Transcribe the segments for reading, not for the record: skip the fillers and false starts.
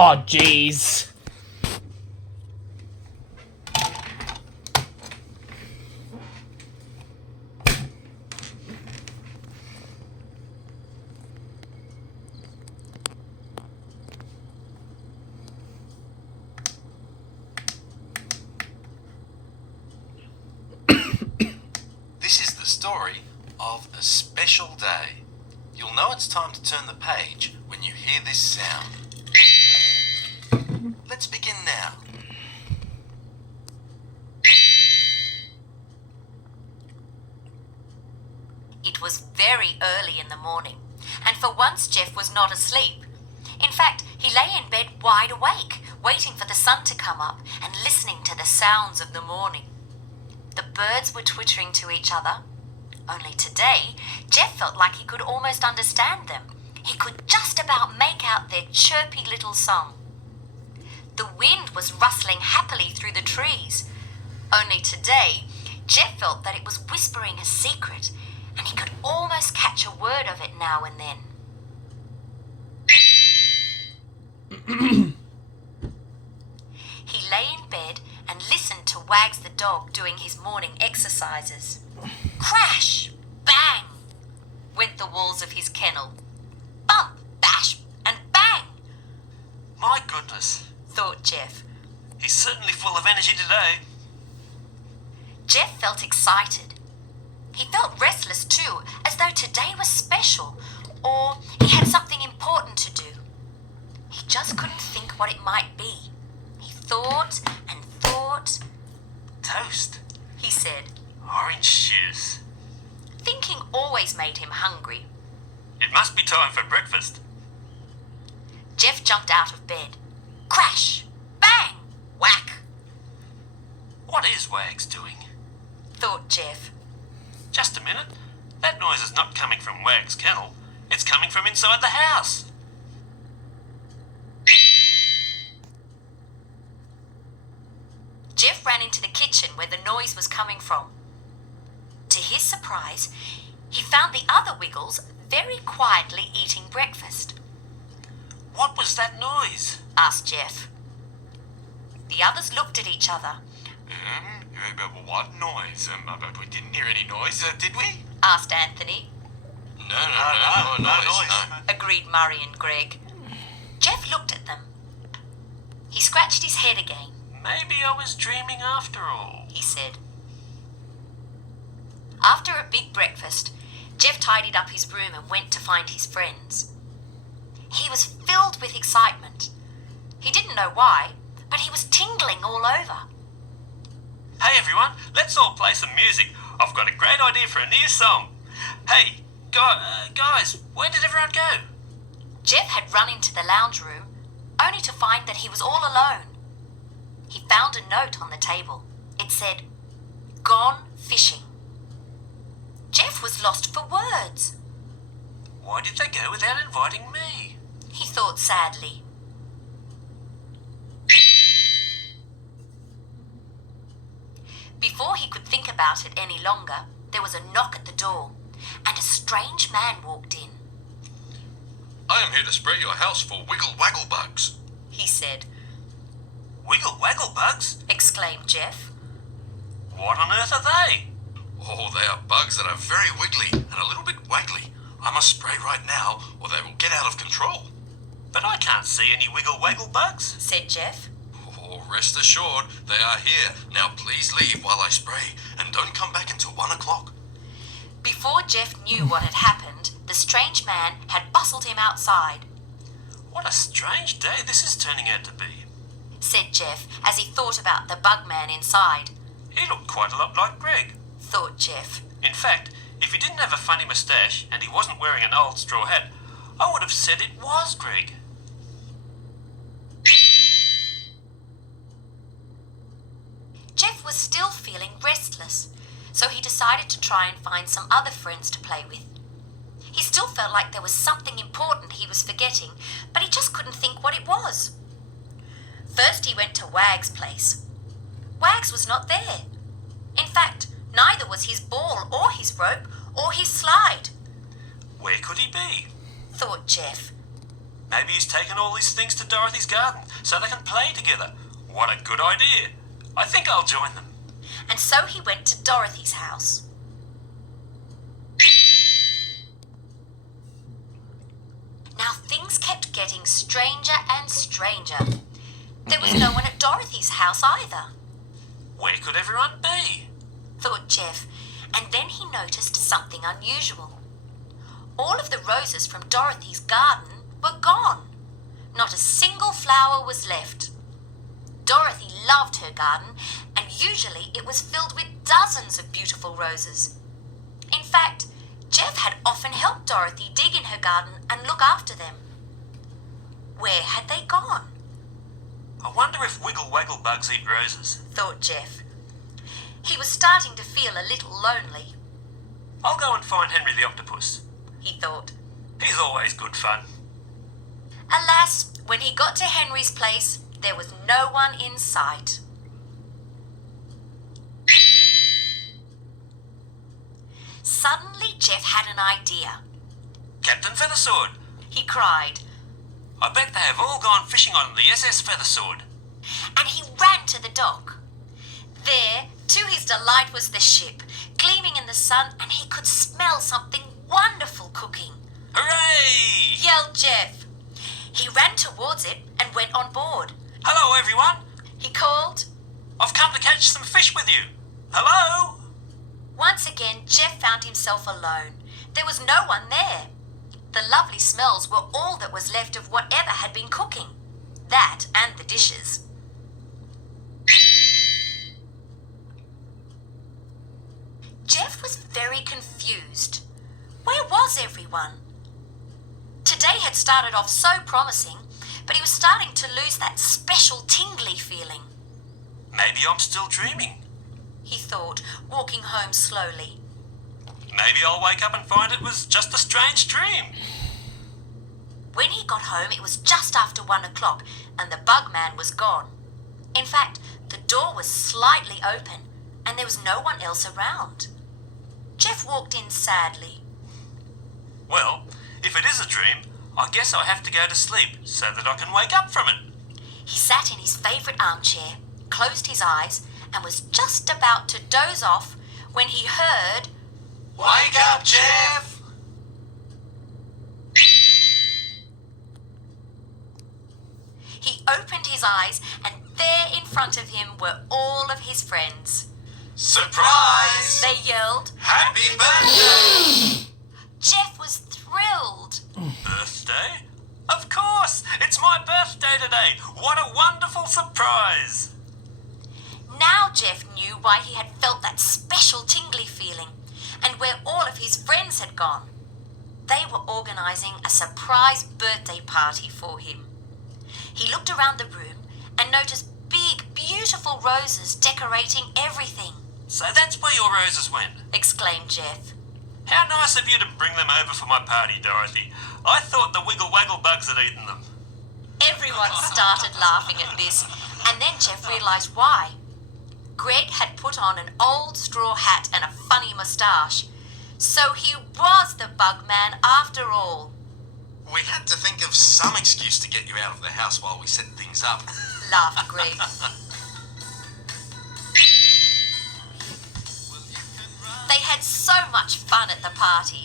Oh, jeez. This is the story of a special day. You'll know it's time to turn the page when you hear this sound. Let's begin now. It was very early in the morning, and for once Jeff was not asleep. In fact, he lay in bed wide awake, waiting for the sun to come up and listening to the sounds of the morning. The birds were twittering to each other. Only today, Jeff felt like he could almost understand them. He could just about make out their chirpy little song. The wind was rustling happily through the trees. Only today, Jeff felt that it was whispering a secret, and he could almost catch a word of it now and then. He lay in bed and listened to Wags the dog doing his morning exercises. Crash! Bang! Went the walls of his kennel. Bump! Bash! And bang! My goodness, Thought Jeff. he's certainly full of energy today. Jeff felt excited. He felt restless too, as though today was special, or he had something important to do. He just couldn't think what it might be. He thought and thought. Toast, He said. orange juice. Thinking always made him hungry. It must be time for breakfast. Jeff jumped out of bed. Crash! Bang! Whack! What is Wags doing? Thought Jeff. Just a minute. That noise is not coming from Wags' kennel. It's coming from inside the house. Jeff ran into the kitchen where the noise was coming from. To his surprise, he found the other Wiggles very quietly eating breakfast. What was that noise? Asked Jeff. The others looked at each other. What noise? But we didn't hear any noise, did we? Asked Anthony. No noise. Agreed Murray and Greg. Jeff looked at them. He scratched his head again. Maybe I was dreaming after all. He said. After a big breakfast, Jeff tidied up his room and went to find his friends. He was filled with excitement. He didn't know why, but he was tingling all over. Hey everyone, let's all play some music. I've got a great idea for a new song. Hey, guys, where did everyone go? Jeff had run into the lounge room, only to find that he was all alone. He found a note on the table. It said, "Gone fishing." Jeff was lost for words. Why did they go without inviting me? He thought sadly. Before he could think about it any longer, there was a knock at the door, and a strange man walked in. I am here to spray your house for wiggle waggle bugs. He said. Wiggle waggle bugs? Exclaimed Jeff. What on earth are they? Oh, they are bugs that are very wiggly and a little bit waggly. I must spray right now or they will get out of control. But I can't see any wiggle waggle bugs. Said Jeff. Oh, rest assured, they are here. Now please leave while I spray and don't come back until 1 o'clock. Before Jeff knew what had happened, the strange man had bustled him outside. What a strange day this is turning out to be. Said Jeff as he thought about the bug man inside. He looked quite a lot like Greg. Thought Jeff. In fact, if he didn't have a funny moustache and he wasn't wearing an old straw hat, I would have said it was Greg. Jeff was still feeling restless, so he decided to try and find some other friends to play with. He still felt like there was something important he was forgetting, but he just couldn't think what it was. First he went to Wag's place. Wags was not there. In fact, neither was his ball or his rope or his slide. Where could he be? Thought Jeff. Maybe he's taken all these things to Dorothy's garden so they can play together. What a good idea. I think I'll join them. And so he went to Dorothy's house. Now things kept getting stranger and stranger. There was no one at Dorothy's house either, Where could everyone be? thought Jeff, and then he noticed something unusual. All of the roses from Dorothy's garden were gone. Not a single flower was left. Dorothy loved her garden, and usually it was filled with dozens of beautiful roses. In fact, Jeff had often helped Dorothy dig in her garden and look after them. Where had they gone? I wonder if Wiggle Waggle bugs eat roses. Thought Jeff. He was starting to feel a little lonely, I'll go and find Henry the Octopus. he thought. He's always good fun. Alas, when he got to Henry's place, there was no one in sight. Suddenly, Jeff had an idea. Captain Feathersword, He cried, I bet they have all gone fishing on the SS Feathersword. and he ran to the dock. There, to his delight, was the ship, gleaming in the sun, and he could smell something wonderful cooking. Hooray! Yelled Jeff. He ran towards it and went on board. Hello, everyone. He called. I've come to catch some fish with you. Hello? Once again, Jeff found himself alone. There was no one there. The lovely smells were all that was left of whatever had been cooking. That and the dishes. Jeff was very confused. Where was everyone? Today had started off so promising, but he was starting to lose that special tingly feeling. Maybe I'm still dreaming. He thought, walking home slowly. Maybe I'll wake up and find it was just a strange dream. When he got home, it was just after 1 o'clock, and the bug man was gone. In fact, the door was slightly open, and there was no one else around. Jeff walked in sadly. Well, if it is a dream, I guess I have to go to sleep so that I can wake up from it. He sat in his favourite armchair, closed his eyes, and was just about to doze off when he heard... Wake up, Jeff! He opened his eyes, and there in front of him were all of his friends. Surprise! They yelled. Happy birthday! Jeff was thrilled. Birthday? Of course! It's my birthday today! What a wonderful surprise! Now Jeff knew why he had felt that special tingly feeling and where all of his friends had gone. They were organising a surprise birthday party for him. He looked around the room and noticed big, beautiful roses decorating everything. So that's where your roses went. Exclaimed Jeff. How nice of you to bring them over for my party, Dorothy. I thought the Wiggle Waggle bugs had eaten them. Everyone started laughing at this, and then Jeff realised why. Greg had put on an old straw hat and a funny moustache. So he was the bug man after all, We had to think of some excuse to get you out of the house while we set things up. laughed Greg. They had so much fun at the party.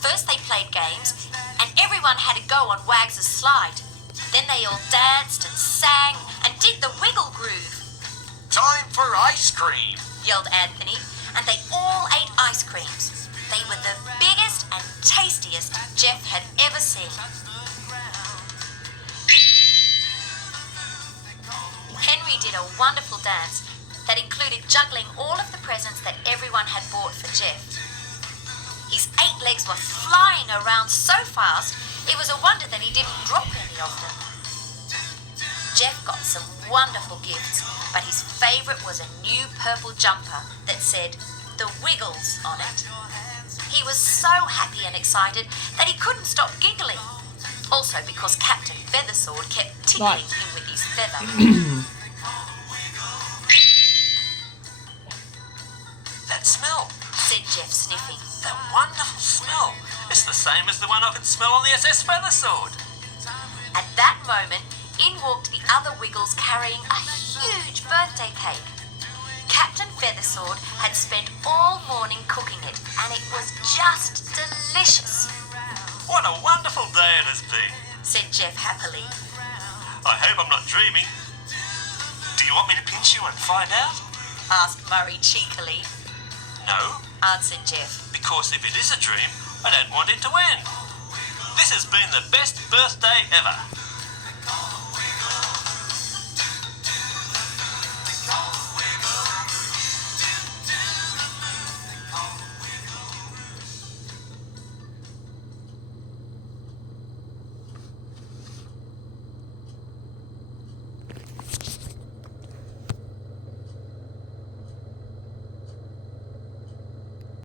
First they played games, and everyone had a go on Wags' slide. Then they all danced and sang and did the wiggle groove, Time for ice cream! yelled Anthony, and they all ate ice creams. They were the biggest and tastiest Jeff had ever seen. Henry did a wonderful dance that included juggling all of the presents that everyone had bought for Jeff. His 8 legs were flying around so fast, it was a wonder that he didn't drop any of them. Jeff got some wonderful gifts, but his favourite was a new purple jumper that said The Wiggles on it. He was so happy and excited that he couldn't stop giggling. Also because Captain Feathersword kept tickling him with his feather. That smell, Said Jeff, sniffing. that wonderful smell. It's the same as the one I could smell on the SS Feathersword. moment, in walked the other Wiggles carrying a huge birthday cake. Captain Feathersword had spent all morning cooking it, and it was just delicious, What a wonderful day it has been. said Jeff happily. I hope I'm not dreaming. Do you want me to pinch you and find out? Asked Murray cheekily. No, Answered Jeff. because if it is a dream, I don't want it to end. This has been the best birthday ever.